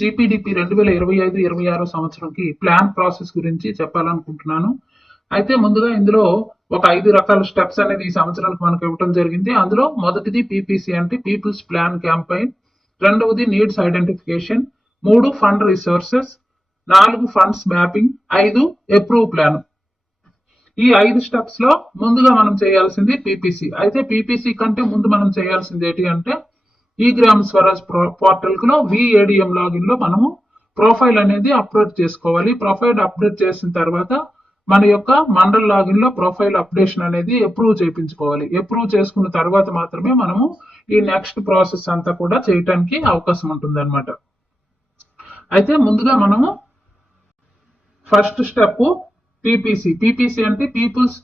GPDP 2025-26 సంవత్సరంకి plan process గురించి చెప్పాలనుకుంటున్నాను. అయితే ముందుగా ఇందులో ఒక 5 రకాల స్టెప్స్ అనేది ఈ సంవత్సరానికి మనకు ఇవ్వడం జరిగింది. అందులో మొదటిది పీపీసీ అంటే పీపుల్స్ ప్లాన్ క్యాంపెయిన్, రెండవది needs identification, 3 fund resources, 4 funds mapping, 5 approve plan. ఈ 5 స్టెప్స్ లో ముందుగా మనం చేయాల్సింది పీపీసీ. అయితే పీపీసీ కంటే ముందు మనం చేయాల్సింది ఏంటి అంటే ఈ గ్రామ స్వరాజ్ పోర్టల్ లో విఏడిఎం లాగిన్ లో మనము ప్రొఫైల్ అనేది అప్లోడ్ చేసుకోవాలి. ప్రొఫైల్ అప్డేట్ చేసిన తర్వాత మన యొక్క మండల్ లాగిన్ లో ప్రొఫైల్ అప్డేషన్ అనేది అప్రూవ్ చేయించుకోవాలి. అప్రూవ్ చేసుకున్న తర్వాత మాత్రమే మనము ఈ నెక్స్ట్ ప్రాసెస్ అంతా కూడా చేయడానికి అవకాశం ఉంటుంది అనమాట. అయితే ముందుగా మనము ఫస్ట్ స్టెప్ పీపీసీ. పీపీసీ అంటే పీపుల్స్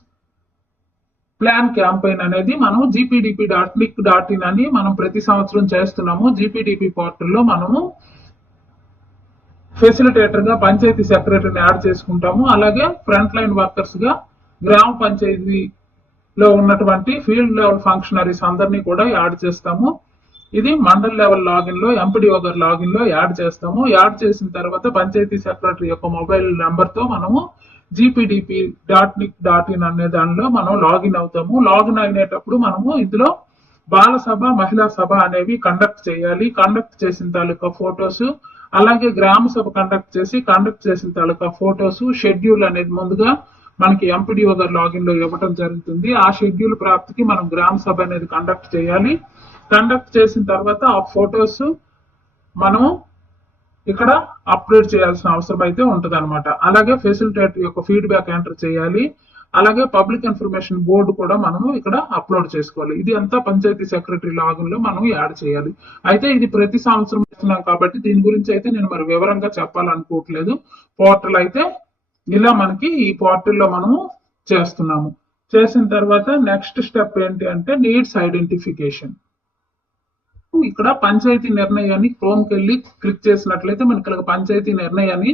ప్లాన్ క్యాంపెయిన్ అనేది మనం gpdp.nic.in అని మనం ప్రతి సంవత్సరం చేస్తున్నాము. జీపీడీపీ పోర్టల్లో మనము ఫెసిలిటేటర్ గా పంచాయతీ సెక్రటరీని యాడ్ చేసుకుంటాము. అలాగే ఫ్రంట్ లైన్ వర్కర్స్ గా గ్రామ పంచాయతీలో ఉన్నటువంటి ఫీల్డ్ లెవెల్ ఫంక్షనరీస్ అందరినీ కూడా యాడ్ చేస్తాము. ఇది మండల్ లెవెల్ లాగిన్ లో ఎంపీడీఓ గారి లాగిన్ లో యాడ్ చేస్తాము. యాడ్ చేసిన తర్వాత పంచాయతీ సెక్రటరీ యొక్క మొబైల్ నెంబర్ తో మనము gpdp.nic.in అనే దానిలో మనం లాగిన్ అవుతాము. లాగిన్ అయినప్పుడు మనము ఇందులో బాల సభ, మహిళా సభ అనేవి కండక్ట్ చేయాలి. కండక్ట్ చేసిన తాలూకా ఫొటోస్, అలాగే గ్రామ సభ కండక్ట్ చేసిన తాలూకా ఫొటోస్, షెడ్యూల్ అనేది ముందుగా మనకి ఎంపీడీఓ గారి లాగిన్ లో ఇవ్వడం జరుగుతుంది. ఆ షెడ్యూల్ ప్రాప్తికి మనం గ్రామ సభ అనేది కండక్ట్ చేయాలి. కండక్ట్ చేసిన తర్వాత ఆ ఫొటోస్ మనం ఇక్కడ అప్లోడ్ చేయాల్సిన అవసరం అయితే ఉంటది అనమాట. అలాగే ఫెసిలిటేటర్ యొక్క ఫీడ్బ్యాక్ ఎంటర్ చేయాలి. అలాగే పబ్లిక్ ఇన్ఫర్మేషన్ బోర్డు కూడా మనము ఇక్కడ అప్లోడ్ చేసుకోవాలి. ఇది అంతా పంచాయతీ సెక్రటరీ లాగిన్ లో మనం యాడ్ చేయాలి. అయితే ఇది ప్రతి సంవత్సరం చేస్తున్నాం కాబట్టి దీని గురించి అయితే నేను మరి వివరంగా చెప్పాలనుకోవట్లేదు. పోర్టల్ అయితే ఇలా మనకి ఈ పోర్టల్లో మనము చేస్తున్నాము. చేసిన తర్వాత నెక్స్ట్ స్టెప్ ఏంటి అంటే నీడ్స్ ఐడెంటిఫికేషన్. ఇక్కడ పంచాయతీ నిర్ణయాన్ని క్రోమ్కి వెళ్ళి క్లిక్ చేసినట్లయితే మనకి ఇక్కడ పంచాయతీ నిర్ణయాన్ని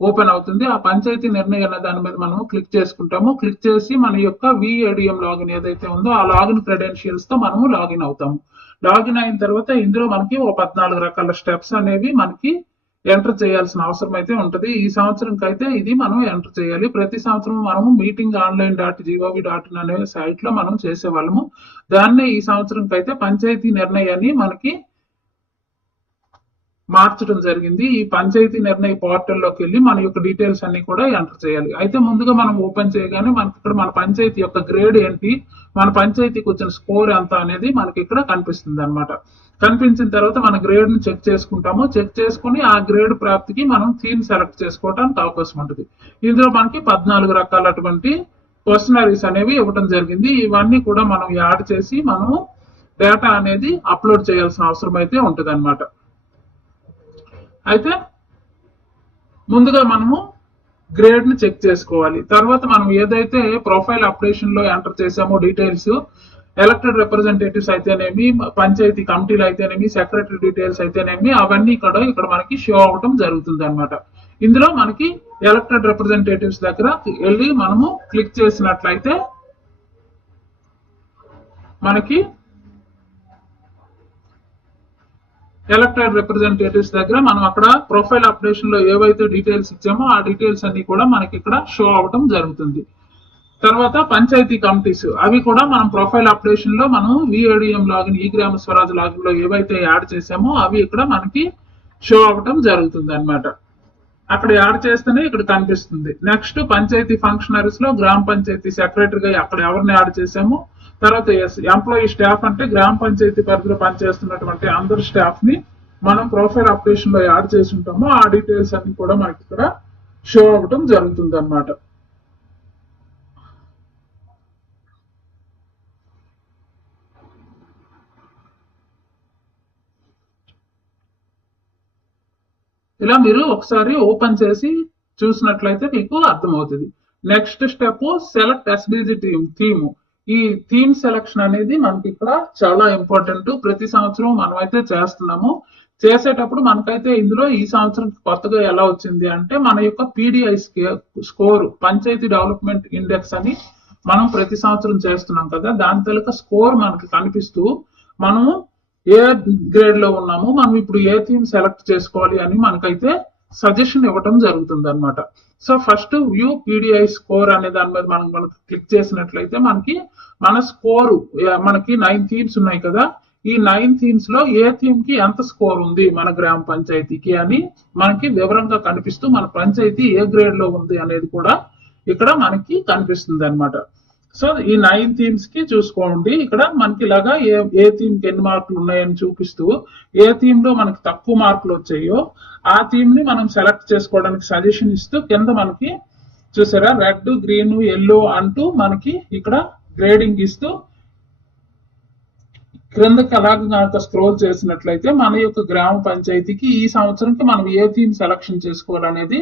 ఓపెన్ అవుతుంది. ఆ పంచాయతీ నిర్ణయం అనే దాని మీద మనం క్లిక్ చేసుకుంటాము. క్లిక్ చేసి మన యొక్క విఏడిఎం లాగిన్ ఏదైతే ఉందో ఆ లాగిన్ క్రెడెన్షియల్స్ తో మనము లాగిన్ అవుతాము. లాగిన్ అయిన తర్వాత ఇందులో మనకి 14 రకాల స్టెప్స్ అనేవి మనకి ఎంటర్ చేయాల్సిన అవసరం అయితే ఉంటది. ఈ సంవత్సరంకి అయితే ఇది మనం ఎంటర్ చేయాలి. ప్రతి సంవత్సరం మనము meetingonline.gov.in అనే సైట్ లో మనం చేసేవాళ్ళము. దాన్నే ఈ సంవత్సరంకి అయితే పంచాయతీ నిర్ణయాన్ని మనకి మార్చడం జరిగింది. ఈ పంచాయతీ నిర్ణయ పోర్టల్లోకి వెళ్ళి మన యొక్క డీటెయిల్స్ అన్ని కూడా ఎంటర్ చేయాలి. అయితే ముందుగా మనం ఓపెన్ చేయగానే మనకి ఇక్కడ మన పంచాయతీ యొక్క గ్రేడ్ ఏంటి, మన పంచాయతీకి వచ్చిన స్కోర్ ఎంత అనేది మనకి ఇక్కడ కనిపిస్తుంది అనమాట. కనిపించిన తర్వాత మన గ్రేడ్ ని చెక్ చేసుకుంటాము. చెక్ చేసుకుని ఆ గ్రేడ్ ప్రాప్తికి మనం థీమ్ సెలెక్ట్ చేసుకోవడానికి అవకాశం ఉంటుంది. ఇందులో మనకి 14 రకాలటువంటి క్వశ్చనరీస్ అనేవి ఇవ్వడం జరిగింది. ఇవన్నీ కూడా మనం యాడ్ చేసి మనము డేటా అనేది అప్లోడ్ చేయాల్సిన అవసరం అయితే ఉంటుంది అనమాట. అయితే ముందుగా మనము గ్రేడ్ ని చెక్ చేసుకోవాలి. తర్వాత మనం ఏదైతే ప్రొఫైల్ అప్డేషన్ లో ఎంటర్ చేసామో డీటెయిల్స్, ఎలక్టెడ్ రిప్రజెంటేటివ్స్ అయితేనేమి, పంచాయతీ కమిటీలు అయితేనేమి, సెక్రటరీ డీటెయిల్స్ అయితేనేమి, అవన్నీ ఇక్కడ మనకి షో అవడం జరుగుతుంది అనమాట. ఇందులో మనకి ఎలక్టెడ్ రిప్రజెంటేటివ్స్ దగ్గర వెళ్ళి మనము క్లిక్ చేసినట్లయితే మనకి ఎలక్టెడ్ రిప్రజెంటేటివ్స్ దగ్గర మనం అక్కడ ప్రొఫైల్ అప్డేషన్ లో ఏవైతే డీటెయిల్స్ ఇచ్చామో ఆ డీటెయిల్స్ అన్ని కూడా మనకి ఇక్కడ షో అవడం జరుగుతుంది. తర్వాత పంచాయతీ కమిటీస్ అవి కూడా మనం ప్రొఫైల్ అప్డేషన్ లో మనం విఏడిఎం లాగిన్, ఈ గ్రామ స్వరాజ్ లాగిన్ లో ఏవైతే యాడ్ చేసామో అవి ఇక్కడ మనకి షో అవడం జరుగుతుంది అనమాట. అక్కడ యాడ్ చేస్తేనే ఇక్కడ కనిపిస్తుంది. నెక్స్ట్ పంచాయతీ ఫంక్షనరీస్ లో గ్రామ పంచాయతీ సెక్రటరీగా అక్కడ ఎవరిని యాడ్ చేసామో, తర్వాత ఎంప్లాయీ స్టాఫ్ అంటే గ్రామ పంచాయతీ పరిధిలో పనిచేస్తున్నటువంటి అందరు స్టాఫ్ ని మనం ప్రొఫైల్ అప్డేషన్ లో యాడ్ చేసి ఉంటామో ఆ డీటెయిల్స్ అన్ని కూడా మనకి ఇక్కడ షో అవ్వడం జరుగుతుంది అనమాట. ఇలా మీరు ఒకసారి ఓపెన్ చేసి చూసినట్లయితే మీకు అర్థమవుతుంది. Next step select SDG theme. ఈ థీమ్ సెలెక్షన్ అనేది మనకి ఇక్కడ చాలా ఇంపార్టెంట్. ప్రతి సంవత్సరం మనం అయితే చేస్తున్నాము. చేసేటప్పుడు మనకైతే ఇందులో ఈ సంవత్సరం కొత్తగా ఎలా వచ్చింది అంటే మన యొక్క PDI score, panchayat development index అని మనం ప్రతి సంవత్సరం చేస్తున్నాం కదా, దాని తాలూకా స్కోర్ మనకి కనిపిస్తూ మనము ఏ గ్రేడ్ లో ఉన్నామో మనం ఇప్పుడు ఏ థీమ్ సెలెక్ట్ చేసుకోవాలి అని మనకైతే సజెషన్ ఇవ్వటం జరుగుతుంది అనమాట. So first view PDI score అనే దాని మీద మనం క్లిక్ చేసినట్లయితే మనకి మన స్కోరు మనకి 9 థీమ్స్ ఉన్నాయి కదా, ఈ 9 థీమ్స్ లో ఏ థీమ్ కి ఎంత స్కోర్ ఉంది మన గ్రామ పంచాయతీకి అని మనకి వివరంగా కనిపిస్తూ మన పంచాయతీ ఏ గ్రేడ్ లో ఉంది అనేది కూడా ఇక్కడ మనకి కనిపిస్తుంది అనమాట. సో ఈ 9 థీమ్స్ కి చూసుకోండి, ఇక్కడ మనకి ఇలాగా ఏ థీమ్ కి ఎన్ని మార్కులు ఉన్నాయని చూపిస్తూ ఏ థీమ్ లో మనకి తక్కువ మార్కులు వచ్చాయో ఆ థీమ్ ని మనం సెలెక్ట్ చేసుకోవడానికి సజెషన్ ఇస్తూ కింద మనకి చూసారా రెడ్ గ్రీన్ ఎల్లో అంటూ మనకి ఇక్కడ గ్రేడింగ్ ఇస్తూ క్రిందకి అలాగే కనుక స్క్రోల్ చేసినట్లయితే మన యొక్క గ్రామ పంచాయతీకి ఈ సంవత్సరంకి మనం ఏ థీమ్ సెలక్షన్ చేసుకోవాలనేది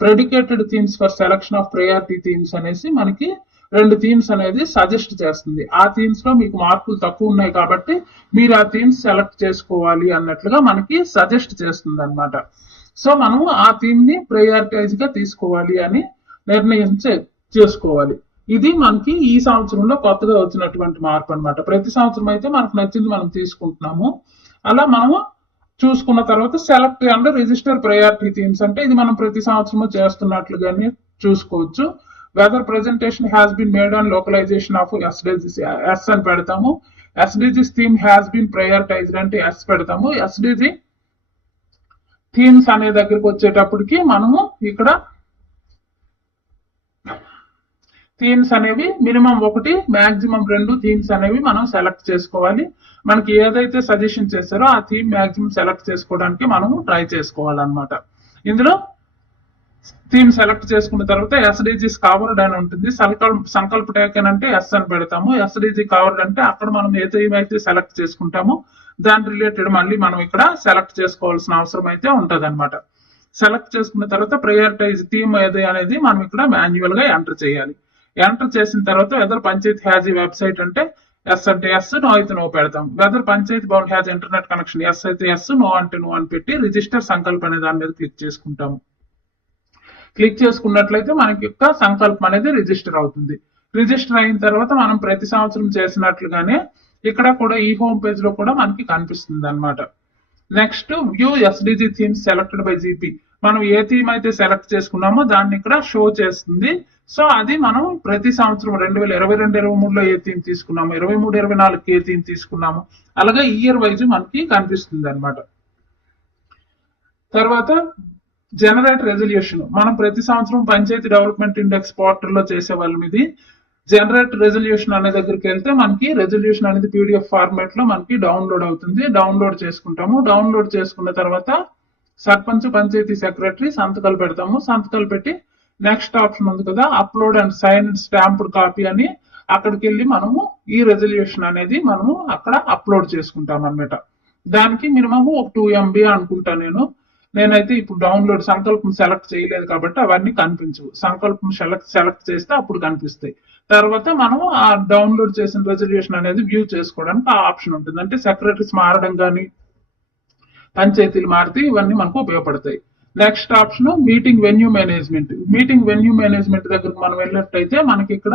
predicated themes for selection of priority themes అనేసి మనకి 2 థీమ్స్ అనేది సజెస్ట్ చేస్తుంది. ఆ థీమ్స్ లో మీకు మార్కులు తక్కువ ఉన్నాయి కాబట్టి మీరు ఆ థీమ్స్ సెలెక్ట్ చేసుకోవాలి అన్నట్లుగా మనకి సజెస్ట్ చేస్తుంది అనమాట. సో మనం ఆ థీమ్ ని ప్రయారిటైజ్ గా తీసుకోవాలి అని నిర్ణయం చేసుకోవాలి. ఇది మనకి ఈ సంవత్సరంలో కొత్తగా వచ్చినటువంటి మార్పు అనమాట. ప్రతి సంవత్సరం అయితే మనకు నచ్చింది మనం తీసుకుంటున్నాము. అలా మనము చూసుకున్న తర్వాత select and register priority themes అంటే ఇది మనం ప్రతి సంవత్సరము చేస్తున్నట్లుగానే చూసుకోవచ్చు. Whether presentation has been made on localization of SDGs yes అని పెడతాము. SDGs theme has been prioritized అంటే ఎస్ పెడతాము. ఎస్డిజి థీమ్స్ అనే దగ్గరికి వచ్చేటప్పటికి మనము ఇక్కడ థీమ్స్ అనేవి మినిమం 1 మాక్సిమం 2 థీమ్స్ అనేవి మనం సెలెక్ట్ చేసుకోవాలి. మనకి ఏదైతే సజెషన్ చేశారో ఆ థీమ్ మాక్సిమం సెలెక్ట్ చేసుకోవడానికి మనము ట్రై చేసుకోవాలన్నమాట. ఇందులో థీమ్ సెలెక్ట్ చేసుకున్న తర్వాత ఎస్డిజిస్ కవర్డ్ అని ఉంటుంది. సంకల్ప టేకన్ అంటే ఎస్ అని పెడతాము. ఎస్డిజి కవర్డ్ అంటే అక్కడ మనం ఏ థీమ్ అయితే సెలెక్ట్ చేసుకుంటామో దాని రిలేటెడ్ మళ్ళీ మనం ఇక్కడ సెలెక్ట్ చేసుకోవాల్సిన అవసరం అయితే ఉంటది అనమాట. సెలెక్ట్ చేసుకున్న తర్వాత ప్రయారిటైజ్ థీమ్ ఏది అనేది మనం ఇక్కడ మాన్యువల్ గా ఎంటర్ చేయాలి. ఎంటర్ చేసిన తర్వాత వెదర్ పంచాయతీ హ్యాజ్ ఈ వెబ్సైట్ అంటే ఎస్ అంటే ఎస్, నో అయితే నో పెడతాం. Whether panchayat Bhavan has internet connection yes అయితే ఎస్, నో అంటే నో అని పెట్టి రిజిస్టర్ సంకల్ప అనే దాని మీద క్లిక్ చేసుకుంటాము. క్లిక్ చేసుకున్నట్లయితే మనకి యొక్క సంకల్పం అనేది రిజిస్టర్ అవుతుంది. రిజిస్టర్ అయిన తర్వాత మనం ప్రతి సంవత్సరం చేసినట్లుగానే ఇక్కడ కూడా ఈ హోమ్ పేజ్ లో కూడా మనకి కనిపిస్తుంది అనమాట. Next view SDG themes selected by GP. మనం ఏ థీమ్ అయితే సెలెక్ట్ చేసుకున్నామో దాన్ని ఇక్కడ షో చేస్తుంది. సో అది మనం ప్రతి సంవత్సరం 2022-23లో ఏ థీమ్ తీసుకున్నాము, 23-24 ఏ థీమ్ తీసుకున్నాము, అలాగే ఇయర్ వైజ్ మనకి కనిపిస్తుంది అనమాట. తర్వాత జనరేట్ రెజల్యూషన్. మనం ప్రతి సంవత్సరం పంచాయతీ డెవలప్మెంట్ ఇండెక్స్ పోర్టల్ లో చేసే వాళ్ళం. ఇది జనరేట్ రెజల్యూషన్ అనే దగ్గరికి వెళ్తే మనకి రెజల్యూషన్ అనేది పీడిఎఫ్ ఫార్మాట్ లో మనకి డౌన్లోడ్ అవుతుంది. డౌన్లోడ్ చేసుకుంటాము. డౌన్లోడ్ చేసుకున్న తర్వాత సర్పంచ్ పంచాయతీ సెక్రటరీ సంతకాలు పెడతాము. సంతకాలు పెట్టి నెక్స్ట్ ఆప్షన్ ఉంది కదా upload and sign stamped copy అని అక్కడికి వెళ్ళి మనము ఈ రెజల్యూషన్ అనేది మనము అక్కడ అప్లోడ్ చేసుకుంటాం అనమాట. దానికి మినిమం ఒక 2 MB అనుకుంటా. నేనైతే ఇప్పుడు డౌన్లోడ్ సంకల్పం సెలెక్ట్ చేయలేదు కాబట్టి అవన్నీ కనిపించవు. సంకల్పం సెలెక్ట్ చేస్తే అప్పుడు కనిపిస్తాయి. తర్వాత మనం ఆ డౌన్లోడ్ చేసిన రెజల్యూషన్ అనేది వ్యూ చేసుకోవడానికి ఆ ఆప్షన్ ఉంటుంది. అంటే సెక్రటరీస్ మారడం కానీ పంచాయతీలు మారితే ఇవన్నీ మనకు ఉపయోగపడతాయి. Next option meeting venue management. Meeting venue management దగ్గరకు మనం వెళ్ళినట్టయితే మనకి ఇక్కడ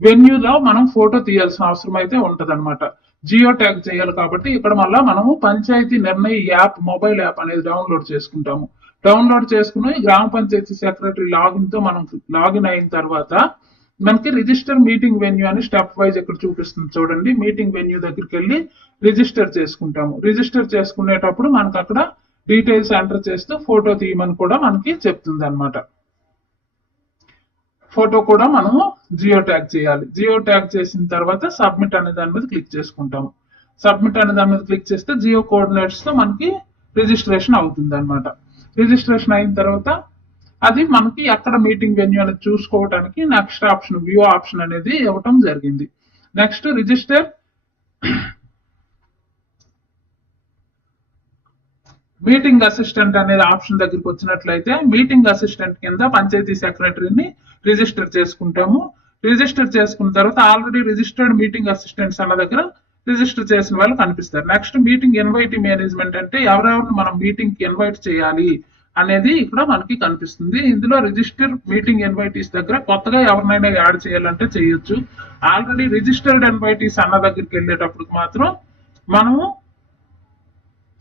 వెన్యూలో మనం ఫోటో తీయాల్సిన అవసరం అయితే ఉంటది అనమాట. జియో ట్యాగ్ చేయాలి కాబట్టి ఇక్కడ మళ్ళీ మనము పంచాయతీ నిర్ణయ యాప్ మొబైల్ యాప్ అనేది డౌన్లోడ్ చేసుకుంటాము. డౌన్లోడ్ చేసుకుని గ్రామ పంచాయతీ సెక్రటరీ లాగిన్ తో మనం లాగిన్ అయిన తర్వాత మనకి రిజిస్టర్ మీటింగ్ వెన్యూ అని స్టెప్ వైజ్ ఇక్కడ చూపిస్తుంది చూడండి. మీటింగ్ వెన్యూ దగ్గరికి వెళ్ళి రిజిస్టర్ చేసుకుంటాము. రిజిస్టర్ చేసుకునేటప్పుడు మనకు అక్కడ డీటెయిల్స్ ఎంటర్ చేస్తూ ఫోటో తీయమని కూడా మనకి చెప్తుంది అనమాట. ఫోటో కూడా మనము జియో ట్యాగ్ చేయాలి. జియో ట్యాగ్ చేసిన తర్వాత సబ్మిట్ అనే దాని మీద క్లిక్ చేసుకుంటాము. సబ్మిట్ అనే దాని మీద క్లిక్ చేస్తే జియో కోఆర్డినేట్స్ తో మనకి రిజిస్ట్రేషన్ అవుతుంది అనమాట. రిజిస్ట్రేషన్ అయిన తర్వాత అది మనకి ఎక్కడ మీటింగ్ వెన్యూ అనేది చూసుకోవడానికి నెక్స్ట్ ఆప్షన్ వ్యూ ఆప్షన్ అనేది ఇవ్వటం జరిగింది. నెక్స్ట్ రిజిస్టర్ మీటింగ్ అసిస్టెంట్ అనేది ఆప్షన్ దగ్గరికి వచ్చినట్లయితే మీటింగ్ అసిస్టెంట్ కింద పంచాయతీ సెక్రటరీని రిజిస్టర్ చేసుకుంటాము. రిజిస్టర్ చేసుకున్న తర్వాత ఆల్రెడీ రిజిస్టర్డ్ మీటింగ్ అసిస్టెంట్స్ అన్న దగ్గర రిజిస్టర్ చేసిన వాళ్ళు కనిపిస్తారు. నెక్స్ట్ మీటింగ్ ఇన్వైట్ మేనేజ్మెంట్ అంటే ఎవరెవరిని మనం మీటింగ్ కి ఇన్వైట్ చేయాలి అనేది ఇక్కడ మనకి కనిపిస్తుంది. ఇందులో రిజిస్టర్ మీటింగ్ ఇన్వైటీస్ దగ్గర కొత్తగా ఎవరినైనా యాడ్ చేయాలంటే చేయొచ్చు. ఆల్రెడీ రిజిస్టర్డ్ ఇన్వైటీస్ అన్న దగ్గరికి వెళ్ళేటప్పుడు మాత్రం మనము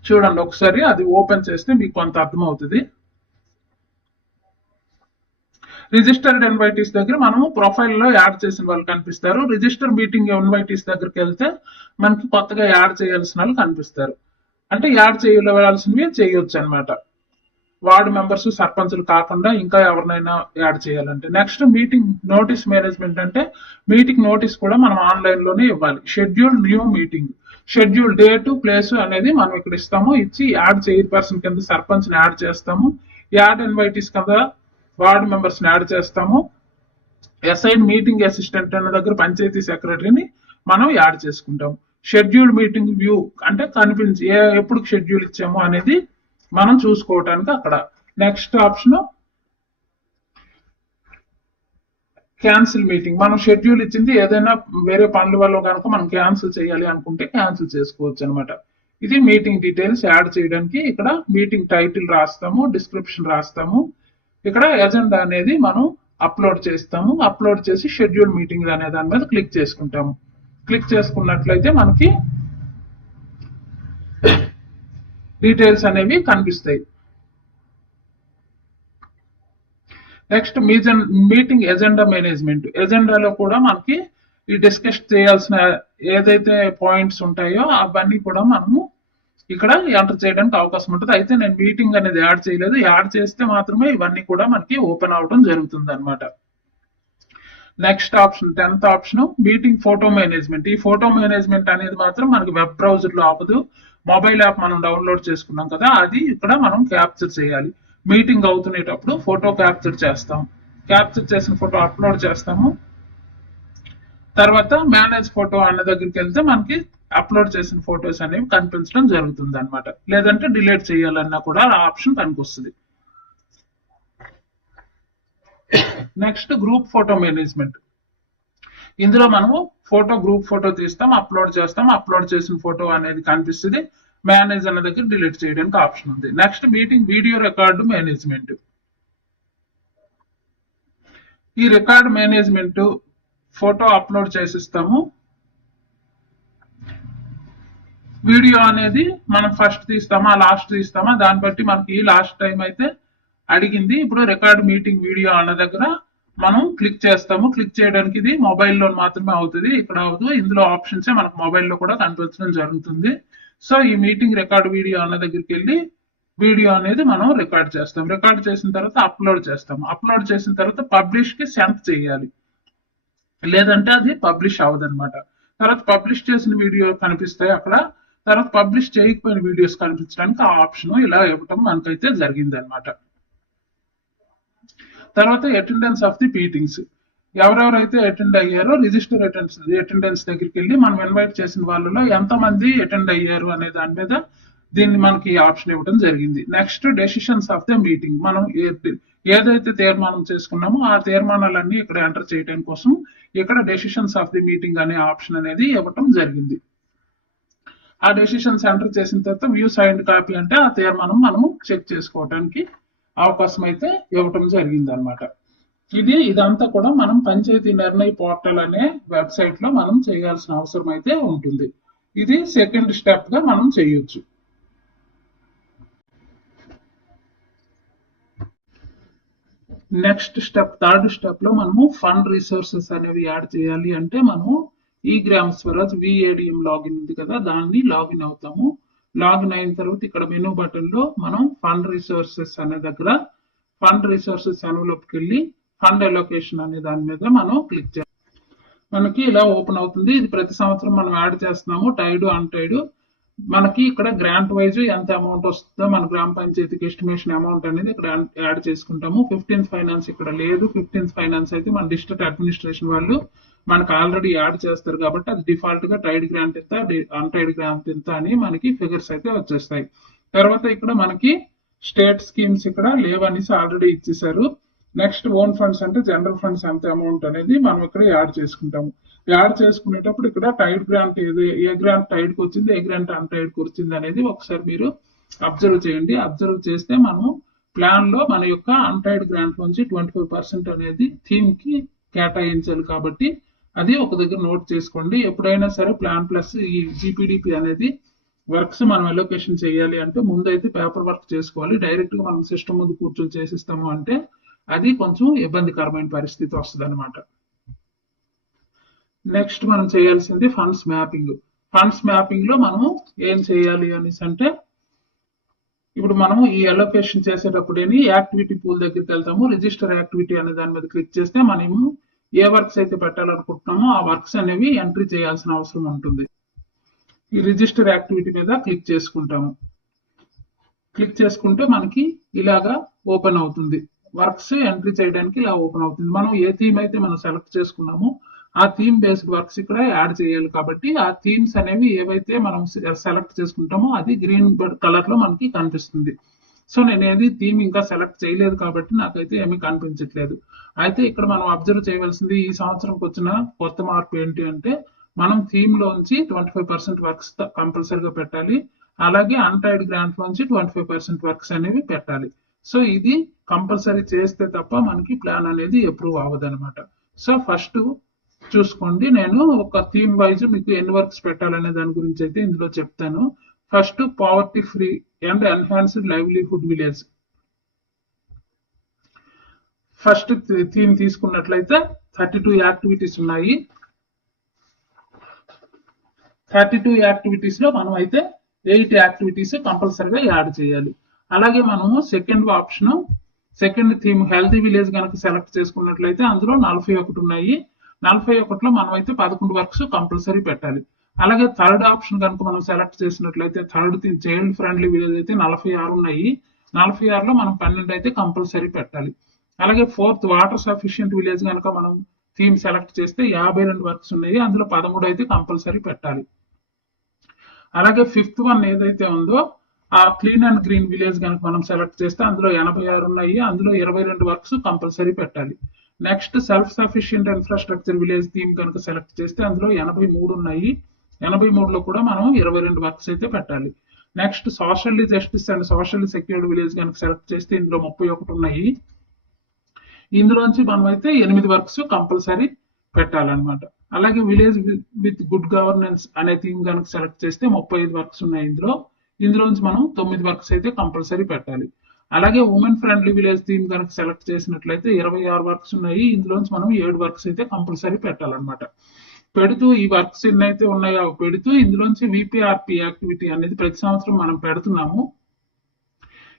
చూడండి ఒకసారి అది ఓపెన్ చేస్తే మీకు కొంత అర్థమవుతుంది. రిజిస్టర్డ్ ఇన్వైటీస్ దగ్గర మనము ప్రొఫైల్లో యాడ్ చేసిన వాళ్ళు కనిపిస్తారు. రిజిస్టర్ మీటింగ్ ఇన్వైటీస్ దగ్గరికి వెళ్తే మనకి కొత్తగా యాడ్ చేయాల్సిన వాళ్ళు కనిపిస్తారు. అంటే యాడ్ చేయవలసినవి చేయొచ్చు అనమాట. వార్డు మెంబర్స్, సర్పంచులు కాకుండా ఇంకా ఎవరినైనా యాడ్ చేయాలంటే. నెక్స్ట్ మీటింగ్ నోటీస్ మేనేజ్మెంట్ అంటే మీటింగ్ నోటీస్ కూడా మనం ఆన్లైన్ లోనే ఇవ్వాలి. Schedule new meeting, schedule date, place అనేది మనం ఇక్కడ ఇస్తాము. ఇచ్చి యాడ్ చైర్పర్సన్ కింద సర్పంచ్ ని యాడ్ చేస్తాము. యాడ్ ఇన్వైటీస్ కింద వార్డు మెంబర్స్ ని యాడ్ చేస్తాము. అసైన్ మీటింగ్ అసిస్టెంట్ అనే దగ్గర పంచాయతీ సెక్రటరీని మనం యాడ్ చేసుకుంటాము. షెడ్యూల్ మీటింగ్ వ్యూ అంటే కనిపించి ఎప్పుడు షెడ్యూల్ ఇచ్చాము అనేది మనం చూసుకోవటానికి అక్కడ. Next option cancel meeting. మనం షెడ్యూల్ ఇచ్చింది ఏదైనా వేరే పనుల వల్ల కనుక మనం క్యాన్సిల్ చేయాలి అనుకుంటే క్యాన్సిల్ చేసుకోవచ్చు అనమాట. ఇది మీటింగ్ డీటెయిల్స్ యాడ్ చేయడానికి. ఇక్కడ మీటింగ్ టైటిల్ రాస్తాము, డిస్క్రిప్షన్ రాస్తాము. ఇక్కడ ఎజెండా అనేది మనం అప్లోడ్ చేస్తాము. అప్లోడ్ చేసి షెడ్యూల్ మీటింగ్ అనే దాని మీద క్లిక్ చేసుకుంటాము. క్లిక్ చేసుకున్నట్లయితే మనకి డీటెయిల్స్ అనేవి కనిపిస్తాయి. Next meeting agenda management. ఎజెండాలో కూడా మనకి ఈ డిస్కస్ చేయాల్సిన ఏదైతే పాయింట్స్ ఉంటాయో అవన్నీ కూడా మనము ఇక్కడ ఎంటర్ చేయడానికి అవకాశం ఉంటుంది. అయితే నేను మీటింగ్ అనేది యాడ్ చేయలేదు. యాడ్ చేస్తే మాత్రమే ఇవన్నీ కూడా మనకి ఓపెన్ అవడం జరుగుతుంది అనమాట. Next option 10th option meeting photo management. ఈ ఫోటో మేనేజ్మెంట్ అనేది మాత్రం మనకి వెబ్ బ్రౌజర్ లో అవ్వదు. మొబైల్ యాప్ మనం డౌన్లోడ్ చేసుకున్నాం కదా, అది ఇక్కడ మనం క్యాప్చర్ చేయాలి. మీటింగ్ అవుతునేటప్పుడు ఫోటో క్యాప్చర్ చేస్తాం. క్యాప్చర్ చేసిన ఫోటో అప్లోడ్ చేస్తాము. తర్వాత మేనేజ్ ఫోటో అన్న దగ్గరికి వెళ్తే మనకి అప్లోడ్ చేసిన ఫొటోస్ అనేవి కనిపించడం జరుగుతుంది అనమాట. లేదంటే డిలీట్ చేయాలన్నా కూడా ఆ ఆప్షన్ పనికొస్తుంది. Next group photo management. ఇందులో మనము గ్రూప్ ఫోటో తీస్తాం, అప్లోడ్ చేస్తాం. అప్లోడ్ చేసిన ఫోటో అనేది కనిపిస్తుంది. మేనేజ్ అన్న దగ్గర డిలీట్ చేయడానికి ఆప్షన్ ఉంది. Next meeting video record management. ఈ రికార్డ్ మేనేజ్మెంట్ ఫోటో అప్లోడ్ చేసిస్తాము. వీడియో అనేది మనం ఫస్ట్ తీస్తామా లాస్ట్ తీస్తామా దాన్ని బట్టి మనకి లాస్ట్ టైం అయితే అడిగింది. ఇప్పుడు రికార్డ్ మీటింగ్ వీడియో అన్న దగ్గర మనం క్లిక్ చేస్తాము. క్లిక్ చేయడానికి ఇది మొబైల్లో మాత్రమే అవుతుంది, ఇక్కడ అవదు. ఇందులో ఆప్షన్స్ మనకు మొబైల్లో కూడా కనిపించడం జరుగుతుంది. సో ఈ మీటింగ్ రికార్డ్ వీడియో అన్న దగ్గరికి వెళ్ళి వీడియో అనేది మనం రికార్డ్ చేస్తాం. రికార్డ్ చేసిన తర్వాత అప్లోడ్ చేస్తాం. అప్లోడ్ చేసిన తర్వాత పబ్లిష్ కి సెండ్ చేయాలి, లేదంటే అది పబ్లిష్ అవ్వదన్నమాట. తర్వాత పబ్లిష్ చేసిన వీడియో కనిపిస్తాయి అక్కడ. తర్వాత పబ్లిష్ చేయకపోయిన వీడియోస్ కనిపించడానికి ఆ ఆప్షన్ ఇలా ఇవ్వటం మనకైతే జరిగింది అనమాట. తర్వాత అటెండెన్స్ ఆఫ్ ది మీటింగ్స్. ఎవరెవరైతే అటెండ్ అయ్యారో రిజిస్టర్ అటెండెన్స్ దగ్గరికి వెళ్ళి మనం ఇన్వైట్ చేసిన వాళ్ళలో ఎంతమంది అటెండ్ అయ్యారు అనే దాని మీద దీన్ని మనకి ఆప్షన్ ఇవ్వడం జరిగింది. Next decisions of the meeting. మనం ఏదైతే తీర్మానం చేసుకున్నామో ఆ తీర్మానాలన్నీ ఇక్కడ ఎంటర్ చేయడం కోసం ఇక్కడ డెసిషన్స్ ఆఫ్ ది మీటింగ్ అనే ఆప్షన్ అనేది ఇవ్వటం జరిగింది. ఆ డెసిషన్స్ ఎంటర్ చేసిన తర్వాత వ్యూ సైన్డ్ కాపీ అంటే ఆ తీర్మానం మనము చెక్ చేసుకోవడానికి అవకాశం అయితే ఇవ్వటం జరిగింది అనమాట. ఇదంతా కూడా మనం పంచాయతీ నిర్ణయ పోర్టల్ అనే వెబ్సైట్ లో మనం చేయాల్సిన అవసరం అయితే ఉంటుంది. ఇది సెకండ్ స్టెప్ గా మనం చేయొచ్చు. నెక్స్ట్ స్టెప్ థర్డ్ స్టెప్ లో మనము ఫండ్ రిసోర్సెస్ అనేవి యాడ్ చేయాలి అంటే మనము ఈ గ్రామ స్వరాజ్ VADM లాగిన్ ఉంది కదా, దాన్ని లాగిన్ అవుతాము. లాగిన్ అయిన తర్వాత ఇక్కడ మెనూ బటన్ లో మనం ఫండ్ రిసోర్సెస్ అనే దగ్గర ఫండ్ రిసోర్సెస్ ఎన్వలప్కి వెళ్ళి ఫండ్ అలొకేషన్ అనే దాని మీద మనం క్లిక్ చేయాలి. మనకి ఇలా ఓపెన్ అవుతుంది. ఇది ప్రతి సంవత్సరం మనం యాడ్ చేస్తున్నాము, టైడ్ అన్టైడ్. మనకి ఇక్కడ గ్రాంట్ వైజ్ ఎంత అమౌంట్ వస్తుందో మన గ్రామ పంచాయతీకి ఎస్టిమేషన్ అమౌంట్ అనేది ఇక్కడ యాడ్ చేసుకుంటాము. 15th ఫైనాన్స్ ఇక్కడ లేదు. 15th ఫైనాన్స్ అయితే మన డిస్ట్రిక్ట్ అడ్మినిస్ట్రేషన్ వాళ్ళు మనకు ఆల్రెడీ యాడ్ చేస్తారు కాబట్టి అది డిఫాల్ట్ గా టైడ్ గ్రాంట్ ఎంత అన్టైడ్ గ్రాంట్ ఎంత అని మనకి ఫిగర్స్ అయితే వచ్చేస్తాయి. తర్వాత ఇక్కడ మనకి స్టేట్ స్కీమ్స్ ఇక్కడ లేవనేసి ఆల్రెడీ ఇచ్చేసారు. నెక్స్ట్ ఓన్ ఫండ్స్ అంటే జనరల్ ఫండ్స్ ఎంత అమౌంట్ అనేది మనం ఇక్కడ యాడ్ చేసుకుంటాము. యాడ్ చేసుకునేటప్పుడు ఇక్కడ టైడ్ గ్రాంట్ ఏ గ్రాంట్ టైడ్ కి వచ్చింది, ఏ గ్రాంట్ అన్టైడ్ కి వచ్చింది అనేది ఒకసారి మీరు అబ్జర్వ్ చేయండి. అబ్జర్వ్ చేస్తే మనం ప్లాన్ లో మన యొక్క అన్టైడ్ గ్రాంట్ నుంచి 25% అనేది థీమ్ కి కేటాయించాలి కాబట్టి అది ఒక దగ్గర నోట్ చేసుకోండి. ఎప్పుడైనా సరే ప్లాన్ ప్లస్ ఈ GPDP అనేది వర్క్స్ మనం ఎలొకేషన్ చేయాలి అంటే ముందైతే పేపర్ వర్క్ చేసుకోవాలి. డైరెక్ట్ గా మనం సిస్టమ్ ముందు కూర్చొని చేసిస్తాము అంటే అది కొంచెం ఇబ్బందికరమైన పరిస్థితి వస్తుంది అనమాట. నెక్స్ట్ మనం చేయాల్సింది ఫండ్స్ మ్యాపింగ్. ఫండ్స్ మ్యాపింగ్ లో మనము ఏం చేయాలి అనేసి అంటే ఇప్పుడు మనము ఈ అలొకేషన్ చేసేటప్పుడు యాక్టివిటీ పూల్ దగ్గరికి వెళ్తాము. రిజిస్టర్ యాక్టివిటీ అనే దాని మీద క్లిక్ చేస్తే మనము ఏ వర్క్స్ అయితే పెట్టాలనుకుంటున్నామో ఆ వర్క్స్ అనేవి ఎంట్రీ చేయాల్సిన అవసరం ఉంటుంది. ఈ రిజిస్టర్ యాక్టివిటీ మీద క్లిక్ చేసుకుంటాము. క్లిక్ చేసుకుంటే మనకి ఇలాగా ఓపెన్ అవుతుంది. వర్క్స్ ఎంట్రీ చేయడానికి ఇలా ఓపెన్ అవుతుంది. మనం ఏ థీమ్ అయితే మనం సెలెక్ట్ చేసుకున్నామో ఆ థీమ్ బేస్డ్ వర్క్స్ ఇక్కడ యాడ్ చేయాలి. కాబట్టి ఆ థీమ్స్ అనేవి ఏవైతే మనం సెలెక్ట్ చేసుకుంటామో అది గ్రీన్ కలర్ లో మనకి కనిపిస్తుంది. సో నేను ఏది థీమ్ ఇంకా సెలెక్ట్ చేయలేదు కాబట్టి నాకైతే ఏమీ కనిపించట్లేదు. అయితే ఇక్కడ మనం అబ్జర్వ్ చేయవలసింది ఈ సంవత్సరంకి వచ్చిన కొత్త మార్పు ఏంటి అంటే మనం థీమ్ లోంచి 25% వర్క్స్ కంపల్సరీగా పెట్టాలి. అలాగే అన్టైడ్ గ్రాంట్ లోంచి 25% వర్క్స్ అనేవి పెట్టాలి. సో ఇది కంపల్సరీ చేస్తే తప్ప మనకి ప్లాన్ అనేది అప్రూవ్ అవ్వదు అనమాట. సో ఫస్ట్ చూసుకోండి, నేను ఒక థీమ్ వైజ్ మీకు ఎన్ని వర్క్స్ పెట్టాలనే దాని గురించి అయితే ఇందులో చెప్తాను. First poverty free and enhanced livelihood village. First theme తీసుకున్నట్లయితే 32 యాక్టివిటీస్ ఉన్నాయి. 32 యాక్టివిటీస్ లో మనం అయితే 8 యాక్టివిటీస్ కంపల్సరీగా యాడ్ చేయాలి. అలాగే మనము సెకండ్ థీమ్ హెల్తీ విలేజ్ కనుక సెలెక్ట్ చేసుకున్నట్లయితే అందులో 41 ఉన్నాయి. 41లో మనం అయితే 11 వర్క్స్ కంపల్సరీ పెట్టాలి. అలాగే థర్డ్ ఆప్షన్ కనుక మనం సెలెక్ట్ చేసినట్లయితే third theme child friendly village అయితే 46 ఉన్నాయి. 46లో మనం 12 అయితే కంపల్సరీ పెట్టాలి. అలాగే ఫోర్త్ వాటర్ సఫిషియంట్ విలేజ్ కనుక మనం థీమ్ సెలెక్ట్ చేస్తే 52 వర్క్స్ ఉన్నాయి. అందులో 13 అయితే కంపల్సరీ పెట్టాలి. అలాగే ఫిఫ్త్ వన్ ఏదైతే ఉందో ఆ క్లీన్ అండ్ గ్రీన్ విలేజ్ కనుక మనం సెలెక్ట్ చేస్తే అందులో 86 ఉన్నాయి. అందులో 22 వర్క్స్ కంపల్సరీ పెట్టాలి. Next self sufficient infrastructure village theme కనుక సెలెక్ట్ చేస్తే అందులో 83 ఉన్నాయి. 83లో కూడా మనం 22 వర్క్స్ అయితే పెట్టాలి. Next socially justice and socially secured village కనుక సెలెక్ట్ చేస్తే ఇందులో 31 ఉన్నాయి. ఇందులోంచి మనం అయితే 8 వర్క్స్ కంపల్సరీ పెట్టాలన్నమాట. అలాగే విలేజ్ విత్ గుడ్ గవర్నెన్స్ అనే థీమ్ కనుక సెలెక్ట్ చేస్తే 35 వర్క్స్ ఉన్నాయి. ఇందులోంచి మనం 9 వర్క్స్ అయితే కంపల్సరీ పెట్టాలి. అలాగే ఉమెన్ ఫ్రెండ్లీ విలేజ్ థీమ్ కనుక సెలెక్ట్ చేసినట్లయితే 26 వర్క్స్ ఉన్నాయి. ఇందులోంచి మనం 7 వర్క్స్ అయితే కంపల్సరీ పెట్టాలన్నమాట. పెడుతూ ఈ వర్క్స్ ఎన్నైతే ఉన్నాయో పెడుతూ ఇందులోంచి విపిఆర్పి యాక్టివిటీ అనేది ప్రతి సంవత్సరం మనం పెడుతున్నాము.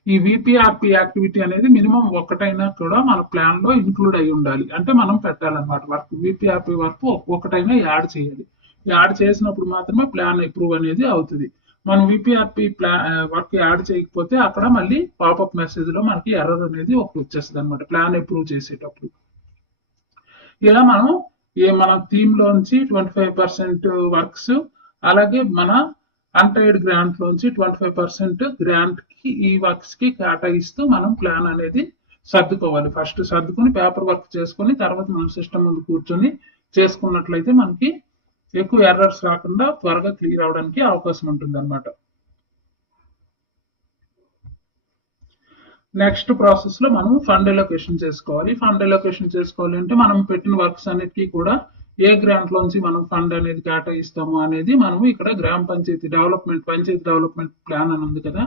ఈ విపిఆర్పి యాక్టివిటీ అనేది మినిమం ఒకటైనా కూడా మన ప్లాన్ లో ఇంక్లూడ్ అయి ఉండాలి. అంటే మనం పెట్టాలన్నమాట వర్క్. విపిఆర్పి వర్క్ ఒకటైనా యాడ్ చేయాలి. యాడ్ చేసినప్పుడు మాత్రమే ప్లాన్ అప్రూవ్ అనేది అవుతుంది. మనం విపిఆర్పి వర్క్ యాడ్ చేయకపోతే అక్కడ మళ్ళీ పాపప్ మెసేజ్ లో మనకి ఎర్రర్ అనేది ఒకటి వచ్చేస్తుంది అనమాట ప్లాన్ అప్రూవ్ చేసేటప్పుడు. ఇలా మనం మన థీమ్ లోంచి 25% వర్క్స్ అలాగే మన అన్టైడ్ గ్రాంట్ లోంచి 25% గ్రాంట్ కి ఈ వర్క్స్ కి కేటాయిస్తూ మనం ప్లాన్ అనేది సర్దుకోవాలి. ఫస్ట్ సర్దుకొని పేపర్ వర్క్ చేసుకొని తర్వాత మనం సిస్టమ్ ముందు కూర్చొని చేసుకున్నట్లయితే మనకి ఎక్కువ ఎర్రర్స్ రాకుండా త్వరగా క్లియర్ అవడానికి అవకాశం ఉంటుంది అనమాట. నెక్స్ట్ ప్రాసెస్ లో మనం ఫండ్ ఎలొకేషన్ చేసుకోవాలి. ఫండ్ ఎలొకేషన్ చేసుకోవాలి అంటే మనం పెట్టిన వర్క్స్ అన్నిటికీ కూడా ఏ గ్రాంట్ లోంచి మనం ఫండ్ అనేది కేటాయిస్తాము అనేది మనము ఇక్కడ పంచాయతీ డెవలప్మెంట్ ప్లాన్ అని ఉంది కదా,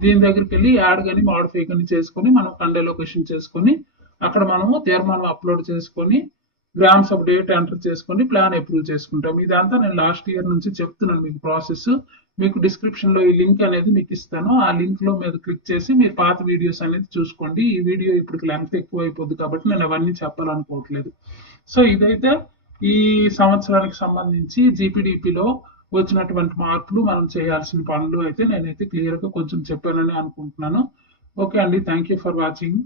దీని దగ్గరికి వెళ్ళి యాడ్ కానీ మాడిఫై కానీ చేసుకొని మనం ఫండ్ ఎలొకేషన్ చేసుకొని అక్కడ మనము తీర్మానం అప్లోడ్ చేసుకొని గ్రామ్ సబ్ డేట్ ఎంటర్ చేసుకొని ప్లాన్ అప్రూవ్ చేసుకుంటాం. ఇదంతా నేను లాస్ట్ ఇయర్ నుంచి చెప్తున్నాను మీకు ప్రాసెస్. మీకు డిస్క్రిప్షన్ లో ఈ లింక్ అనేది మీకు ఇస్తాను. ఆ లింక్ లో మీద క్లిక్ చేసి మీరు పాత వీడియోస్ అనేది చూసుకోండి. ఈ వీడియో ఇప్పుడు లెంగ్త్ ఎక్కువ అయిపోద్ది కాబట్టి నేను అవన్నీ చెప్పాలనుకోవట్లేదు. సో ఇదైతే ఈ సంవత్సరానికి సంబంధించి జీపీడీపీలో వచ్చినటువంటి మార్పులు మనం చేయాల్సిన పనులు అయితే నేనైతే క్లియర్ గా కొంచెం చెప్పానని అనుకుంటున్నాను. ఓకే అండి, థ్యాంక్ యూ ఫర్ వాచింగ్.